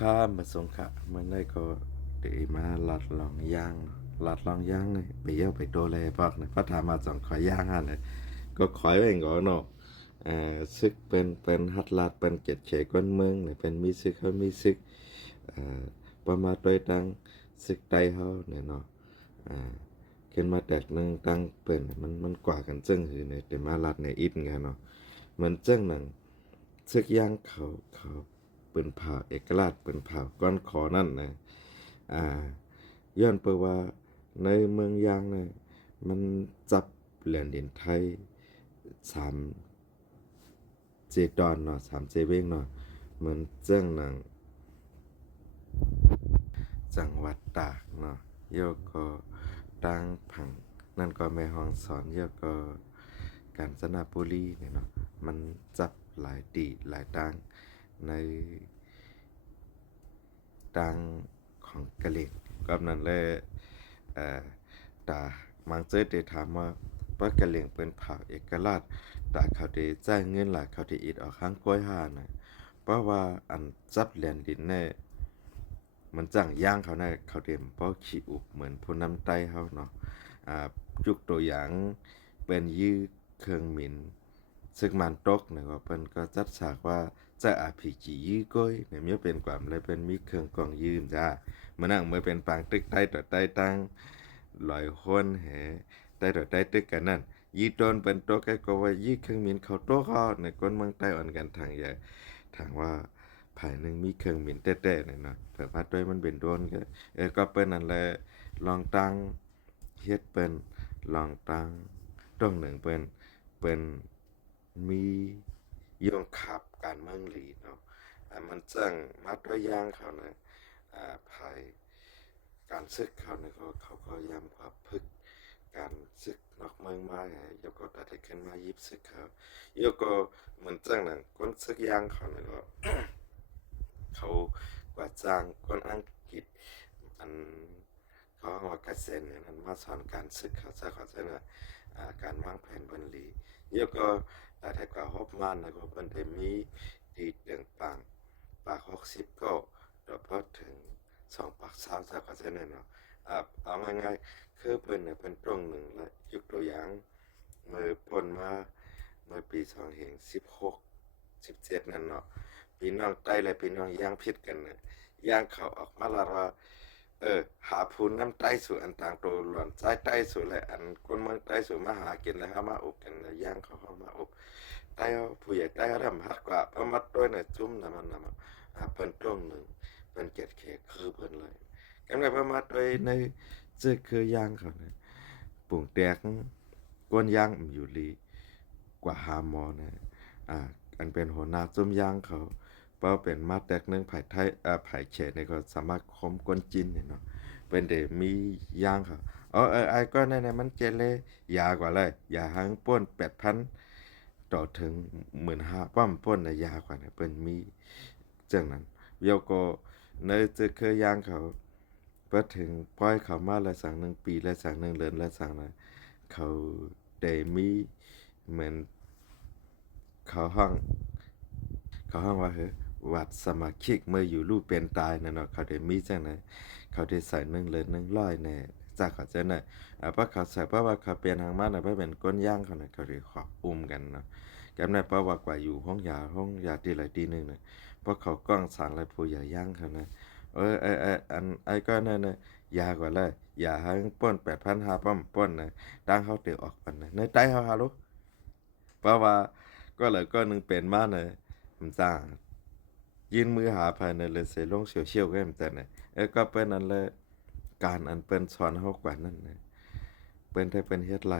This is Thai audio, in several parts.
ข้ามมาส่งค่ะมันได้ก็เดี๋ยวมาลัดลองย่างเลยไปเยี่ยวไปโตเลยพอกเนี่ยพระธรรมาสองขอย่างฮะเนี่ยก็ขอยไว้ก่อนเนาะซึกเป็นฮัดลาดเป็นเจ็ดเฉก้นเมืองเนี่ยเป็นมีซึกเขามีซึกประมาณโดยตั้งซึกไตเขาเนี่ยเนาะขึ้นมาแตกหนึ่งตั้งเป็นมันกว่ากันเจ้งหือเนี่ยแต่มาลัดในอิดไงเนาะเหมือนเจ้งหนังซึกย่างเขาเป็นเผ่าเอกราชเป็นเผ่าก้อนคอนั่นนะย้อนเปว่าในเมืองยางนะมันจับแหลนดินไทยสามเจดอนเนาะสามเจเวงเนาะเหมือนเจ้งหนังจังหวัดตากเนาะโยกก็ดังผังนั่นก็แม่ห้องสอนโยกก็กาญจนบุรีเนี่ยเนาะมันจับหลายตีหลายตังในตังของกะเหรี่ยงก็นั้นเลยตามังเจอได้ถามว่าว่ากะเหรี่ยงเป็นเผ่าเอกราชตาเขาได้จ่ายเงินหลายเขาได้อิดออกข้างก้อยหานะเพราะว่าอันจับแหลนดินแน่มันจังย่างเขาในเขาเดมเพราะขี้อุบเหมือนผู้นำไต้เขาเนาะยุกตัวอย่างเป็นยื้อเครื่องหมินซึ่งมันตกเนี่ยก็เป็นก็จัดฉากว่าจะอาผีจียื้อก้อยเนี่ยมันเป็นความเลยเป็นมีเครื่องกองยืนจ้ามานั่งเมื่อเป็นปางตึกใต้ต่อใต้ตั้งลอยคนแห่ใต้ต่อใต้ตึกกันนั่นยีตนเป็นโต๊ะแกก็ว่ายีเครื่องมินเขาโต๊ะเขาในก้นเมืองใต้อ่อนกันทางใหญ่ทางว่าภายหนึ่งมีเครื่องมินแต้ๆเนี่ยเนาะเผื่อพัดด้วยมันเป็นโดนก็ก็เป็นนั่นแหละลองตั้งเฮ็ดเป็นลองตั้งต้องหนึ่งเป็นมีย่องขับการเมืองหลีเนาะมันจังมัดด้วยย่างเขานะภายการซึกเขาเนี่ยเขาก็ย้ำว่าพึกการซึกนอกเมืองมาไงยกก็ตัดให้ขึ้นมายิบซึกเขายกก็เหมือนจังนั้นคนซึกย่างเขาเนี่ยก็ เขากว่าจ้างคนอังกฤษอันเขาเอากระเซ็นเนี่ยนั้นมาสอนการศึกเขาจะเขาจะเนี่ยการวางแผนบนลีเยอะก็แต่กว่าฮอบมันนะก็เป็นแต่มีดีเดืองปังปาก60ก็เดี๋ยวพอถึง2 ปาก 3จะเขาจะเนี่ยเนาะเอาง่ายๆคือเพิ่นเนี่ยเป็นตรงหนึ่งและยกตัวอย่างเมื่อพ้นมาเมื่อปี2016 17นั่นเนาะ พี่น้องใต้และพี่น้องย่างพิษกันนะย่างเขาออกมาละว่าหาพูนน้ำใต้สู่อันต่างตัวหล่อนใจใต้สู่และอันคนเมืองใต้สู่มาหากินแล้วมาอบกันนะย่างเขาเข้ามาอบใต้ผู้ใหญ่ใต้เริ่มฮัดกว่าประมัดด้วยนะจุ่มน้ำมันเพิ่นตรงหนึ่งเพิ่นเก็ดเขคือเพิ่นเลยกันในประมัดด้วยในเจอคือย่างเขาเนี่ยปุ่งแตกก้นย่างอยู่ลีกว่าหาหมอนะอันเป็นหัวหน้าจุ่มย่างเขา เพราะเป็นมาแตกหนึ่งไผ่ไทยไผ่เฉดเนี่ยก็สามารถคมก้นจินเนี่ยเนาะเป็นเดมีย่างค่ะไอ้ก็ในมันเจเลยยากว่าเลยยาหังป้น8,000ต่อถึง15,000ป้อมป้นนะยากว่าเนี่ยเป็นมีจังนั้นเยาก็ในจะเคยย่างเขาพอถึงปล่อยเขามาละสั่งหนึ่งปีละสั่งหนึ่งเดือนละสั่งนะเขาได้มีเหมือนเขาห้อง เขาห้องว่าวัดสมาชิกเมื่ออยู่รูปเป็นตายนะเนาะเขาได้มีจังไหนเขาได้ใส่หนึ่งเลย100แน่จากเขาจะเนี่ยเพราะเขาใส่เพราะว่าเขาเป็นทางมาเนี่ยเพราะเป็นก้นย่างเขาเนี่ยเขาได้ขอบอุ้มกันเนาะแกมเนี่ยเพราะว่ากว่าอยู่ห้องยาตีหลายตีหนึ่งเนี่ยเพราะเขากล้องสารอะไรผู้ใหญ่ย่างเขาเนี่ยไอ้ก็เนี่ยยากว่าเลยยาให้ป้น8,500ป้อมป้นเนี่ยตั้งเขาเตียวออกปันเนี่ยในใต้เขาฮารุเพราะว่าก็เลยก็นึงเป็นมาเนี่ย มันจ้างยื่นมือหาภายในเลยเสลงเฉียวๆก็มันแต่ไหนก็เป็นอันเลยการอันเป็นสอนเฮากว่านั่นนะเป็นถ้าเป็นเฮ็ดไร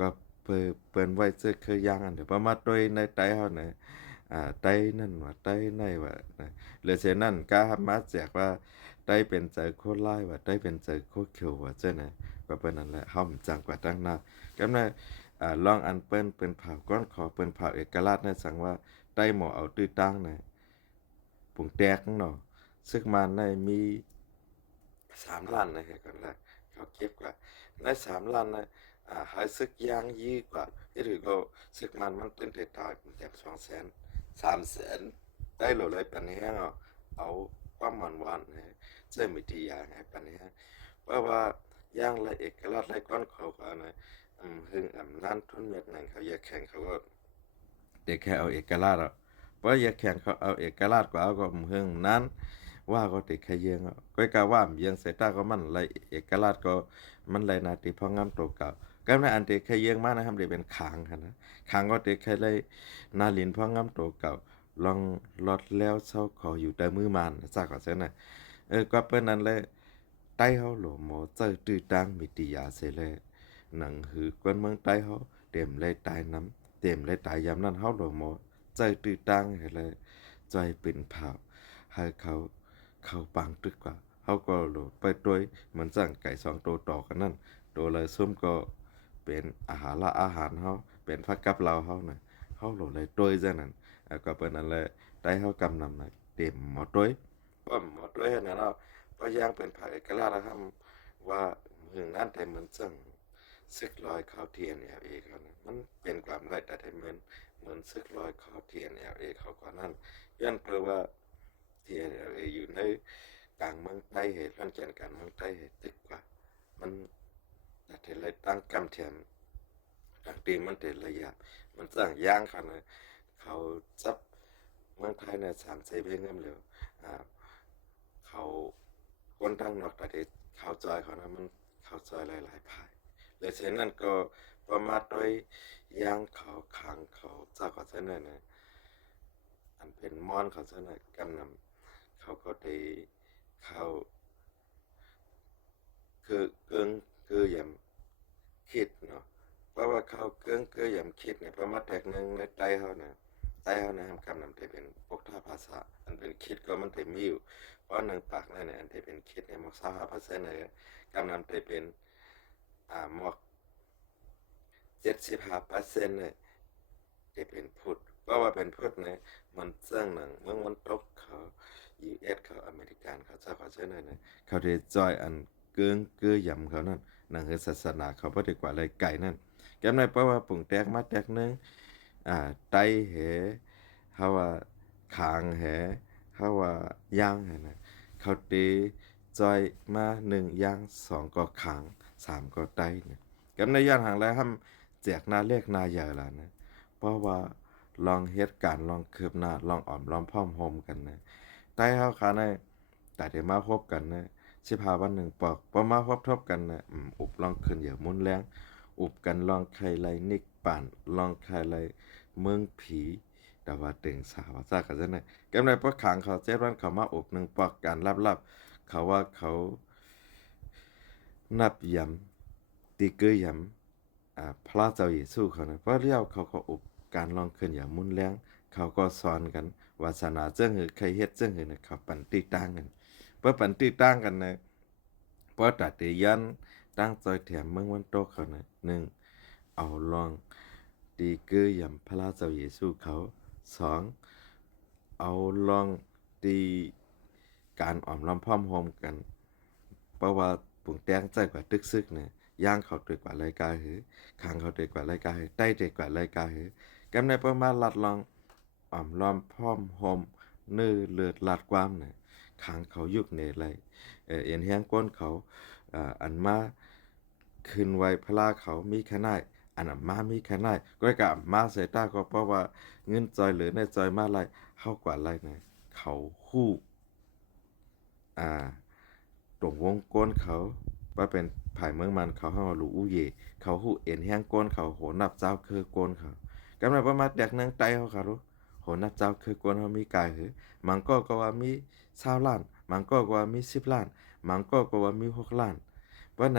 ก็เปิ้นไว้เสื้อคือย่างอันเดี๋ยวประมาณโดยในไตเฮานะไตนั่นว่าไตในว่านะหรือเช่นนั้นก็มาแจกว่าไตเป็นใจโคตรลายว่าไตเป็นใจโคตรเขียวว่าเจ้านะก็เป็นนั่นแหละเฮาจังกว่าตั้งหน้ากำนั้นลองอันเปิ้นเป็นเผ่าก้อนขอเป็นเผ่าเอกราชนะสังว่า ใต้หมอเอาตื้อตั้งนะปุ่งแตกเนาะซึ่งมันในมี3 ล้านนะครับกันละเขาเก็บกว่าใน3 ล้านนะหายซึกยางยี่กว่าหรือก็ซึกมันเป็นเตตายเป็นแถบ200,000 300,000ได้หลดเลยปันนี้เอา ความหวานๆนะเจ้ามิตรยาไงปันนี้ฮะเพราะว่าย่างละเอกราชไรก้อนเขาก็นะหึงนั่นทุนเม็ดนั่นเขาอยากแข่งเขาก็เด็กแค่เอาเอกราชอ่ะเพราะอยากแข่งเขาเอาเอกราชกว่าเอาก็หึงนั้นว่าก็เด็กแค่เยืองอ่ะก็กะว่าเยืองเสร็จตาก็มันไรเอกราชก็มันไรนาทีพองามโตเก่าก็ในอันเด็กแค่เยืองมากนะครับเด็กเป็นขางค่ะนะขางก็เด็กแค่ไรนาลินพองามโตเก่าลองลอดแล้วเศร้าขออยู่แต่มือมันซะก่อนเสียนะก็เปิ้นนั้นเลยใต้เฮาหลโมเจอตื้อตังมิติยาเสเลยหนังหือกวนเมืองใต้เฮาเต็มเลยตายน้ำเต็มเลยตายยามนั้นเฮาหลโมเจอตื้อตังให้เลยใจเป็นเผาให้เขาปังตึกกว่าเฮาก็โหลไปด้วยเหมือนสั่งไก่สองตัวต่อกันนั่นตัวเลยซุ่มก็เป็นอาหารละอาหารเฮาเป็นพักกับเราเฮาน่ะเฮาโหลเลยด้วยจังนั้นก็เป็นนั่นแหละได้เฮากำนำน่ะเต็มหมดด้วยป้อมหมดด้วยนั่นเนาะก็ยังเป็นภาคเอกราชนะครับว่าเมืองนั้นแต่เหมือนจังศึกลอยเขาเทียนเอเขานะมันเป็นความไรแต่เหมือนศึกลอยเขาเทียนเอเขากว่านั้นย้อนเพราะว่าเทียนอยู่ในกลางเมืองใต้เหตุร้อนแกนการเมืองใต้เหตุตึกกว่ามันแต่เทเลยตั้งกำเทียมต่างตีมันเทระยะมันสร้างย่างเขานะเขาจับเมืองไทยใน30 เพลงเงิมเร็วเขาคนทางนอกประเทศเข้าใจเขานะมันเข้าใจหลายๆภายและเช่นนั้นก็ประมาทด้วยย่างเขาขังเขาเจ้าเขาเช่นนั้นนะอันเป็นมอนเขาเช่นนั้นกำนำเขาก็ได้เขาคือเกิงคืออย่างคิดเนาะเพราะว่าเขาเกิงคืออย่างคิดเนี่ยประมาทแตกหนึ่งในใจเขานะใจเขานะกำนำได้เป็นพวกท่าภาษาอันเป็นคิดก็มันได้มีอยู่เพราะหนึ่งปากนั่นเนี่ยอันได้เป็นคิดเนี่ยมัก25%เลยกำนำได้เป็นหมอก75%เนี่ยได้เป็นพุทธเพราะว่าเป็นพุทธเนี่ยมันเสื่องหนึ่งเมื่อมันตกเขาUS เขาอเมริกันเขาเจ้าเขาเช่นนั้นเนี่ยเขาได้จอยอันเกิงเกือยำเขานั่นนั่นคือศาสนาเขาบ่ได้กว่าเลยไก่นั่นแก้มในเพราะว่าปุ่งแตกมาแตกนึงไตเหเฮาว่าคางเหเฮาว่าย่างหั่นน่ะเขาตีจอยมา1ย่าง2ก็คาง3ก็ไตเนี่ยแก้มในย่านหางแล้วห้ำแจกหน้าเลขหน้าใหญ่ล่ะนะเพราะว่าลองเฮ็ดการลองคืบหน้าลองอ้อมล้อมพร้อมโฮมกันนะไต้เฮาคาในแต่ได้มาพบกันนะ15วัน1ปอกพอมาพบทบกันนะอุบลองขึ้นอย่ามุนแรงอุบกันลองไข่ไลนิกป่านลองไข่ไลเมืองผีแต่ว่าตึงสาวซากกันซะนะกำไรพวกขังเขา7 วันเขามาอุบ1ปอกการลับๆเขาว่าเขานับยำตีเกยยำพระเจ้าเยซูเขานะเพราะเรียวเขาก็อุบการลองขึ้นอย่ามุนแรงเขาก็สอนกันวาสนาเจ้งหือใครเฮ็ดเจ้งหือนะเขาปันติตั้งกันเพื่อปันติตั้งกันนะเพราะตัดเตยันตั้งจอยแถมเมืองวันโตเขานะ1เอาลองตีเกยยำพระเจ้าเยซูเขา2เอาลองตีการอ้อมล้อมพร้อมโฮมกันเพราะว่าปุ่งแตงใจกว่าตึกซึกเนี่ยย่างเขาตึกกว่ารายการหือขางเขาตึกกว่ารายการหือใต้ตึกกว่ารายการหือกำในประมาณลัดลองอ้อมล้อมพร้อมโฮมนื้อเลือดลาดความเนี่ยขางเขายุกเนไรเอ็นแห้งก้นเขาอันมาขึ้นไว้พลาเขามีขนาดอันมามีขนาดก็กับมาเสตาก็เพราะว่าเงินจอยหรือในจอยมาไรเข้ากว่าไรเนี่ยเขาฮู้ตรงวงก้นเขาว่าเป็นภายเมืองมันเขาให้มารู้อู้เย่เขาหูเอ็นแห้งก้นเขาโหนับเจ้าคือก้นเขากำลังประมาณแดกนังไตเขาค่ะรู้โหนับเจ้าคือก้นเขามีกายหือมังก็ว่ามี20 ล้านมังก็ว่ามี10 ล้านมังก็ว่ามี6 ล้านเพราะ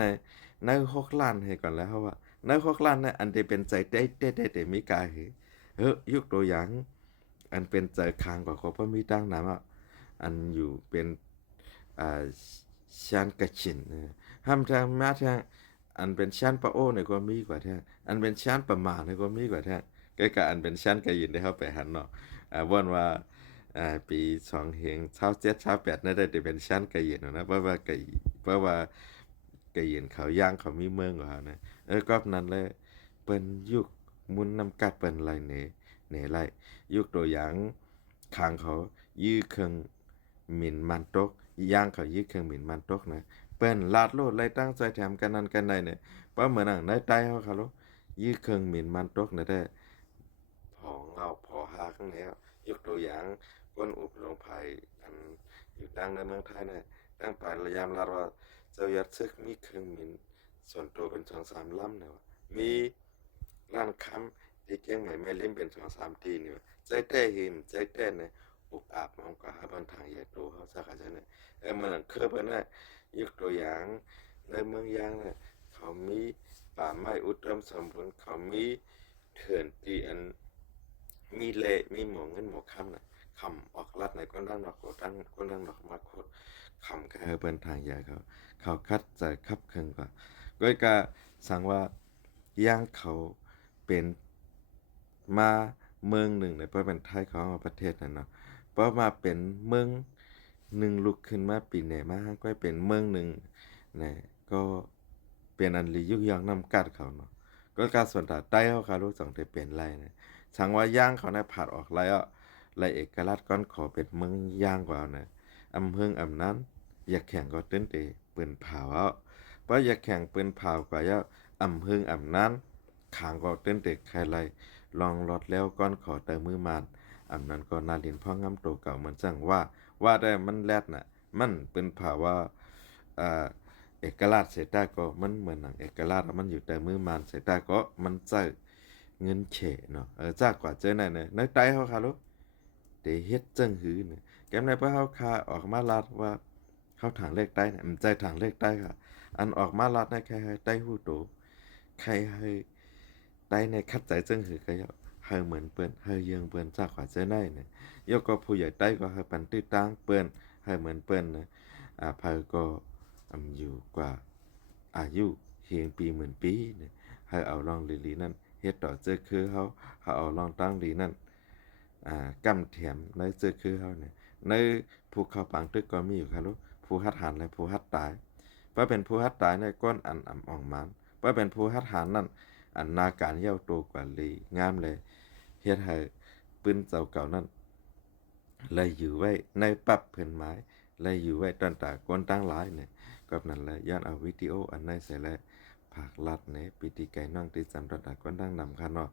ใน6 ล้านให้ก่อนแล้วเขาว่าใน6 ล้านนะอันที่เป็นใจได้มีกายหือยกตัวอย่างอันเป็นใจคางกว่าเขาเพราะมีตั้งน้ำอันอยู่เป็นชันกระชินห้ามทางมาทางอันเป็นชันปะโอเนี่ยก็มีกว่าแท้อันเป็นชันประมาเนี่ยก็มีกว่าแท้ก็กะอันเป็นชันกระยินได้เข้าไปหันเนาะว่นว่าปี2เฮง27 28น่าได้เป็นชันกระยินนะเพราะว่ากระยินเขาย่างเขามีเมืองกว่านะก็นั้นเลยเปิ้นยุคมุนนำกัดเปิ้นไรเนไรยุคตัวอย่างข้างเขายื้อเครื่อง หมิ่นมันตกย่างเขายึดเครื่องหมิ่นมันตกนะเปิ้นลาดโลดเลยตั้งใจแถมกันนั้นกันใดเนี่ยเพราะเหมือนหนังในใต้เขาค่ะลูกยึดเครื่องหมิ่นมันตกนะได้พอเงาพอหาข้างแล้วยกตัวอย่างก้นอุบลงภัยอันอยู่ตั้งในเมืองไทยเนี่ยตั้งไประยามลาว่าเจ้ายัดซึกมีเครื่องหมิ่นส่วนตัวเป็น2-3ลำเนี่ยมีร้านค้ำที่เกียงใหม่แม่เล่มเป็น2-3ทีเนี่ยใจแต้หิมใจแต้เนี่ยอุกอาบมันก็หาบนทางใหญ่โตเขาสักอาจารย์เนี่ยมันคือเพิ่นน่ะยกตัวอย่างในเมืองยางเนี่ยเขามีป่าไม้อุดมสมบูรณ์เขามีเถื่อนตีอันมีเละมีหมองเงินหมอคำน่ะคำออกลัดในก้นด้านดอกโคตั้งก้นด้านดอกมาโคดคำก็เปิ้นทางใหญ่เขาคัดใจคับเคิงกว่าก็ก็สั่งว่าย่างเขาเป็นมาเมืองหนึ่งในประเทศไทยของประเทศนั่นเนาะเพราะมาเป็นเมืองหนึ่งลุกขึ้นมาปีไหนมาก็เป็นเมืองหนึ่งเนี่ยก็เป็นอันลียุกยางนำกัดเขาเนาะก็การส่วนต่างใต้เขาค่ะรู้จังได้เป็นไรเนี่ยสังว่าย่างเขาในผาดออกไรอ่ะไรเอกราชก้อนขอเป็นเมืองย่างกว่าเนี่ยอำเภออำนั้นอยากแข่งก็เต้นเตะปืนเผาอ่ะเพราะอยากแข่งปืนเผากว่าย่ะอำเภออำนั้นขางก็เต้นเตะใครไรลองรถแล้วก้อนขอแต่มือมันอำนั้นก็นาลินพ่องำโตเก่าเหมือนจังว่าได้มันแลดน่ะมันเป็นภาวะเอกราชเสตาก็มันเหมือนหนังเอกราชมันอยู่แต่มือมันเสตาก็มันใจเงินเฉเนาะจากกว่าเจอไหนเนี่ยในใต้เขาค่ะลูกเดเฮ็ดจังหือเนี่ยแกมในเพื่อเขาคาออกมาลาดว่าเข้าทางเลขใต้เนี่ยมันใจทางเลขใต้ค่ะอันออกมาลาดในใครให้ใต้หูโตใครให้ใต้ในคัดใจจังหือก็ให้เหมือนเปิ้นให้เยืองเปิ้นจากกว่าเจอไหนเนี่ยยกก็ผู้ใหญ่ใต้ก็ให้ปันตื้อตั้งเปิ้นให้เหมือนเปิ้นนะพายก็อยู่กว่าอายุเฮียงปีหมื่นปีเนี่ยให้เอาลองลีนั่นเฮ็ดต่อเจอคือเขาเอาลองตั้งลีนั่นกำแถมในเจอคือเขาเนี่ยในภูเขาปังตึกก็มีอยู่ครับลูกผู้ฮัดหันและผู้ฮัดตายเพราะเป็นผู้ฮัดตายในก้นอันอ่องมันเพราะเป็นผู้ฮัดหันนั่นอันนาการเย้าโตกว่าลีงามเลยเฮ็ดให้ปืนเจ้าเก่านั่นเลยอยู่ไว้ในปับเพิ่นไม้เลยอยู่ไว้ตอนตาก้นตั้งหลายเนี่ยก็นั่นแหละย้อนเอาวิดีโออันในใส่และภาคลัดเนี่ยปิติไก่น้องที่จำตอนตาก้นตั้งนำค่ะเนาะ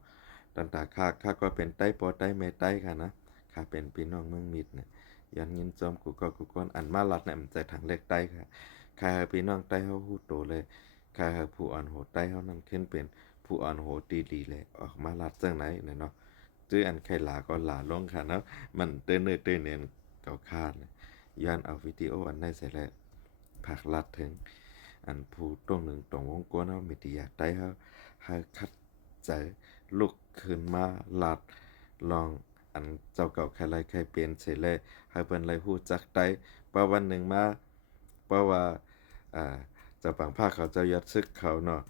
ตอนตาข้าก็เป็นใต้ปอใต้เมใต้ค่ะนะข้าเป็นพี่น้องเมืองมิตรเนี่ยย้อนเงินจอมกูก็กูก้นอันมาลัดเนี่ยมันใจทางเล็กใต้ค่ะข้าพี่น้องใต้เฮาฮู้โตเลยข้าผู้อ่อนโหใต้เฮานั่นขึ้นเป็นผู้อ่อนโหดีเลยออกมาลัดจังไหนเนี่ยเนาะจื้ออันใครหลาก็หลาลงค่ะเนาะมันเตื้อเนื้อเตื้อเนียนเก่าคาดย้อนเอาวิดีโออันได้เสร็จแล้วผักลัดถึงอันผู้ตรงหนึ่งตรงวงกวนเฮามีที่อยากได้เฮาให้คัดใจลุกขึ้นมาลัดลองอันเจ้าเก่าใครไรใครเปลี่ยนเสร็จเลยให้เพิ่นไรฮู้จักได้เพราะวันหนึ่งมาเพราะว่าเจ้าปังภาคเขาเจ้ายัดซึกเขาเนาะ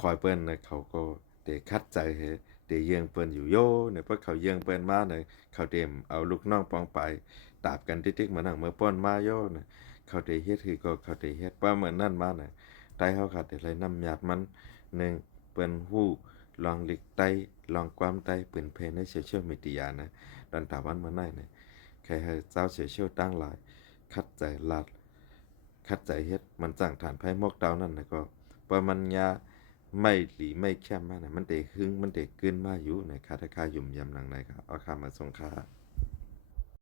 คอยเปิ้นนะเขาก็เดคัดใจเฮเดเยืองเปิ้นอยู่โยเนี่ยเพราะเขาเยืองเปิ้นมาเนี่ยเขาเต็มเอาลูกน้องปองไปตาบกันติ๊กๆมานั่งเมื่อป้อนมาโยเนี่ยเขาเดเฮ็ดคือก็เขาเดเฮ็ดว่าเหมือนนั่นมาเนี่ยใต้เขาขาดอะไรนำหยาดมันหนึ่งเปิ้นฮู้ลองลิกใต้ลองความใต้เปิ้นเพในโซเชียลมีเดียนะตอนตาวันเมื่อไหร่เนี่ยใครให้เจ้าโซเชียลตั้งหลายคัดใจลัดคัดใจเฮ็ดมันจ้างฐานไพ่มกดาวนั่นนะก็ประมันยาไม่หลีไม่แค่มาเนี่ยมันเตะหึงมันเตะเกินมาอยู่ในคาตะคาหยุ่มยำหลังไหนครับเอาคามาส่งค่า